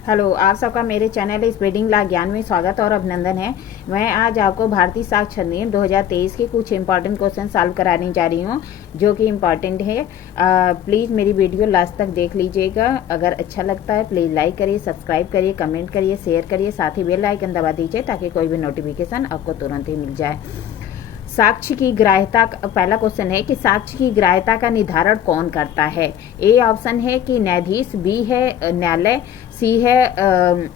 Hello, आप सबका मेरे चैनल स्प्रेडिंग ला ज्ञान में स्वागत और अभिनंदन है। मैं आज आपको भारतीय साक्षर नियम 2023 के कुछ इंपॉर्टेंट क्वेश्चन सॉल्व कराने जा रही हूँ जो कि इम्पॉर्टेंट है। प्लीज़ मेरी वीडियो लास्ट तक देख लीजिएगा। अगर अच्छा लगता है प्लीज़ लाइक करिए, सब्सक्राइब करिए, कमेंट करिए, शेयर करिए, साथ ही बेल आइकन दबा दीजिए ताकि कोई भी नोटिफिकेशन आपको तुरंत ही मिल जाए। साक्ष्य की ग्राह्यता, पहला क्वेश्चन है कि साक्ष्य की ग्राह्यता का निर्धारण कौन करता है। ए ऑप्शन है कि न्यायाधीश, बी है न्यायालय, सी है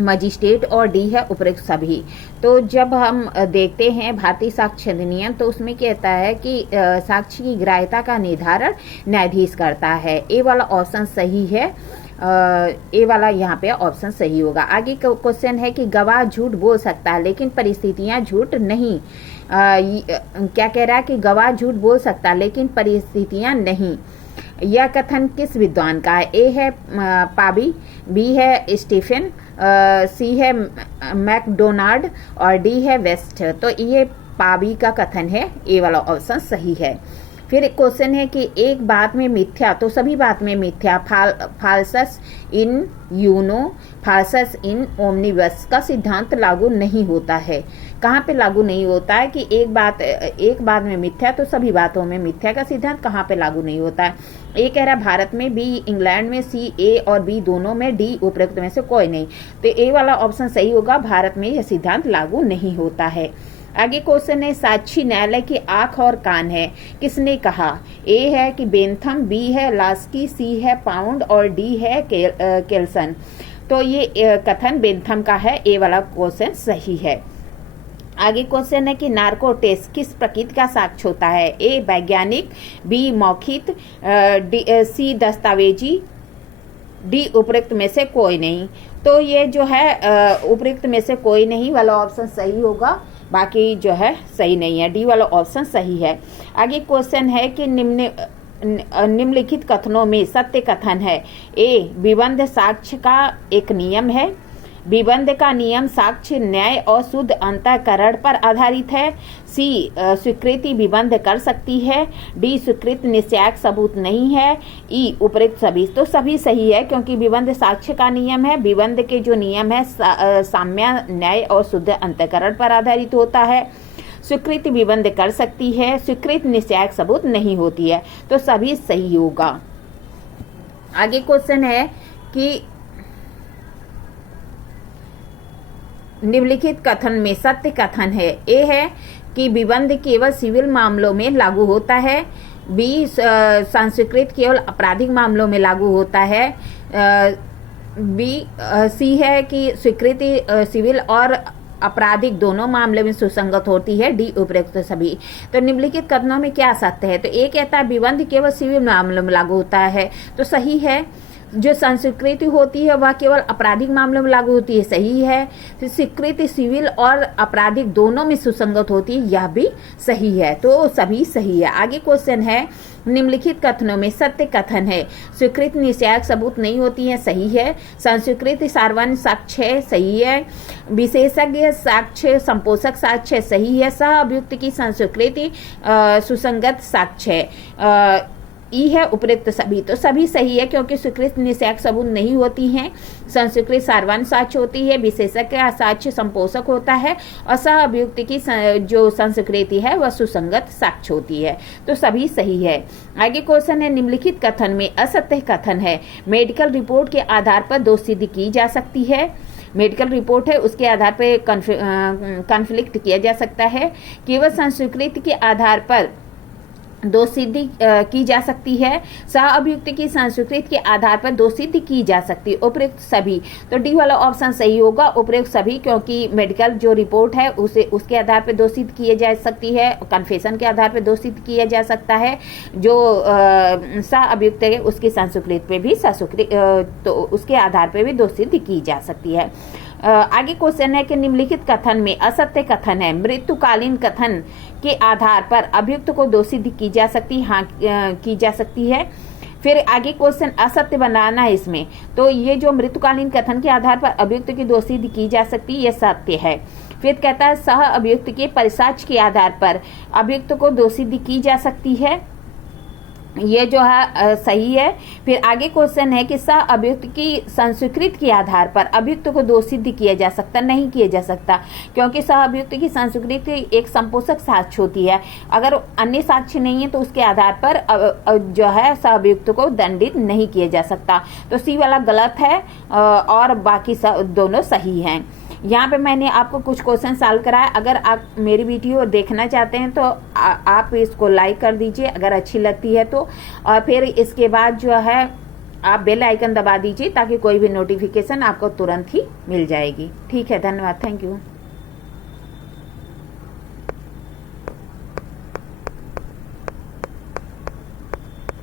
मजिस्ट्रेट और डी है उपरोक्त सभी। तो जब हम देखते हैं भारतीय साक्ष्य अधिनियम तो उसमें कहता है कि साक्ष्य की ग्राह्यता का निर्धारण न्यायाधीश करता है। ए वाला ऑप्शन सही है। ए वाला यहाँ पे ऑप्शन सही होगा। आगे क्वेश्चन है कि गवाह झूठ बोल सकता है लेकिन परिस्थितियां झूठ नहीं। क्या कह रहा है कि गवाह झूठ बोल सकता है लेकिन परिस्थितियां नहीं। यह कथन किस विद्वान का है। ए है पाबी, बी है स्टीफन, सी है मैकडोनाल्ड और डी है वेस्ट। तो ये पाबी का कथन है। ए वाला ऑप्शन सही है। फिर एक क्वेश्चन है कि एक बात में मिथ्या तो सभी बात में मिथ्या। फाल्सस इन यूनो, फाल्सस इन ओमनिबस का सिद्धांत लागू नहीं होता है। कहाँ पे लागू नहीं होता है कि एक बात में मिथ्या तो सभी बातों में मिथ्या का सिद्धांत कहाँ पे लागू नहीं होता है। ए कह रहा है भारत में, बी इंग्लैंड में, सी ए और बी दोनों में, डी उपरोक्त में से कोई नहीं। तो ए वाला ऑप्शन सही होगा, भारत में यह सिद्धांत लागू नहीं होता है। आगे क्वेश्चन है साक्षी न्यायालय की आंख और कान है, किसने कहा। ए है कि बेंथम, बी है लास्की, सी है पाउंड और डी है केल्सन। तो ये कथन बेंथम का है। ए वाला क्वेश्चन सही है। आगे क्वेश्चन है कि नार्को टेस्ट किस प्रकृति का साक्ष्य होता है। ए वैज्ञानिक, बी मौखिक, सी दस्तावेजी, डी उपरोक्त में से कोई नहीं। तो ये जो है उपरोक्त में से कोई नहीं वाला ऑप्शन सही होगा, बाकी जो है सही नहीं है। डी वाला ऑप्शन सही है। आगे क्वेश्चन है कि निम्नलिखित कथनों में सत्य कथन है। ए विबंध साक्ष्य का एक नियम है। विबंध का नियम साक्ष्य न्याय और शुद्ध अंतःकरण पर आधारित है। सी स्वीकृति विबंध कर सकती है। डी स्वीकृत निश्चयात्मक सबूत नहीं है। ई उपरोक्त सभी। तो सभी सही है क्योंकि विबंध साक्ष्य का नियम है। विबंध के जो नियम है साम्य न्याय और शुद्ध अंतःकरण पर आधारित होता है। स्वीकृति विबंध कर सकती है, स्वीकृत निश्चयात्मक सबूत नहीं होती है। तो सभी सही होगा। आगे क्वेश्चन है कि निम्नलिखित कथन में सत्य कथन है। ए है कि विबंध केवल सिविल मामलों में लागू होता है। बी संस्कृत केवल आपराधिक मामलों में लागू होता है। सी है कि स्वीकृति सिविल और आपराधिक दोनों मामले में सुसंगत होती है। डी उपरोक्त सभी। तो निम्नलिखित कथनों में क्या सत्य है। तो ए कहता है विबंध केवल सिविल मामलों में लागू होता है, तो सही है। जो संस्कृति होती है वह केवल आपराधिक मामलों में लागू होती है, सही है। फिर स्वीकृति सिविल और आपराधिक दोनों में सुसंगत होती है, यह भी सही है। तो सभी सही है। आगे क्वेश्चन है निम्नलिखित कथनों में सत्य कथन है। स्वीकृत निश्चयात्मक सबूत नहीं होती है, सही है। संस्कृति सार्वजनिक साक्ष्य है, सही है। विशेषज्ञ साक्ष्य संपोषक साक्ष्य सही है। सह अभियुक्त की संस्कृति सुसंगत साक्ष्य है। ई है उपरोक्त सभी। तो सभी सही है क्योंकि स्वीकृत निश्चयात्मक सबूत नहीं होती हैं। संस्कृत सार्वजनिक साक्ष्य होती है, विशेषज्ञ का साक्ष्य संपोषक होता है और सह अभियुक्त की जो संस्कृति है वह सुसंगत साक्ष्य होती है। तो सभी सही है। आगे क्वेश्चन है निम्नलिखित कथन में असत्य कथन है। मेडिकल रिपोर्ट के आधार पर दोष सिद्ध की जा सकती है। मेडिकल रिपोर्ट है उसके आधार पर कॉन्फ्लिक्ट किया जा सकता है। केवल संस्कृति के आधार पर दोष सिद्धि की जा सकती है। सह अभियुक्त की संस्कृति के आधार पर दोष सिद्धि की जा सकती है। उपरोक्त सभी। तो डी वाला ऑप्शन सही होगा, उपरोक्त सभी, क्योंकि मेडिकल जो रिपोर्ट है उसके आधार पर दोष सिद्ध किए जा सकती है। कन्फेशन के आधार पर दोष सिद्ध किया जा सकता है। जो सह अभियुक्त है उसकी संस्कृति पे भी तो उसके आधार पर भी दोष सिद्ध की जा सकती है। आगे क्वेश्चन है कि निम्नलिखित कथन में असत्य कथन है। मृत्युकालीन कथन के आधार पर अभियुक्त को दोषी की जा सकती, हाँ की जा सकती है। फिर आगे क्वेश्चन असत्य बनाना है इसमें। तो ये जो मृत्युकालीन कथन के आधार पर अभियुक्त की दोषी की जा सकती है, यह सत्य है। फिर कहता है सह अभियुक्त के परिसाक्ष्य के आधार पर अभियुक्त को दोषी की जा सकती है। ये जो है सही है। फिर आगे क्वेश्चन है कि सह अभियुक्त की संस्कृति के आधार पर अभियुक्त को दोषी किया जा सकता, नहीं किया जा सकता, क्योंकि सह अभियुक्त की संस्कृति एक संपोषक साक्ष्य होती है। अगर अन्य साक्ष्य नहीं है तो उसके आधार पर जो है सह अभियुक्त को दंडित नहीं किया जा सकता। तो सी वाला गलत है और बाकी दोनों सही हैं। यहाँ पे मैंने आपको कुछ क्वेश्चन सॉल्व कराया। अगर आप मेरी वीडियो देखना चाहते हैं तो आप इसको लाइक कर दीजिए अगर अच्छी लगती है तो, और फिर इसके बाद जो है आप बेल आइकन दबा दीजिए ताकि कोई भी नोटिफिकेशन आपको तुरंत ही मिल जाएगी। ठीक है, धन्यवाद, थैंक यू।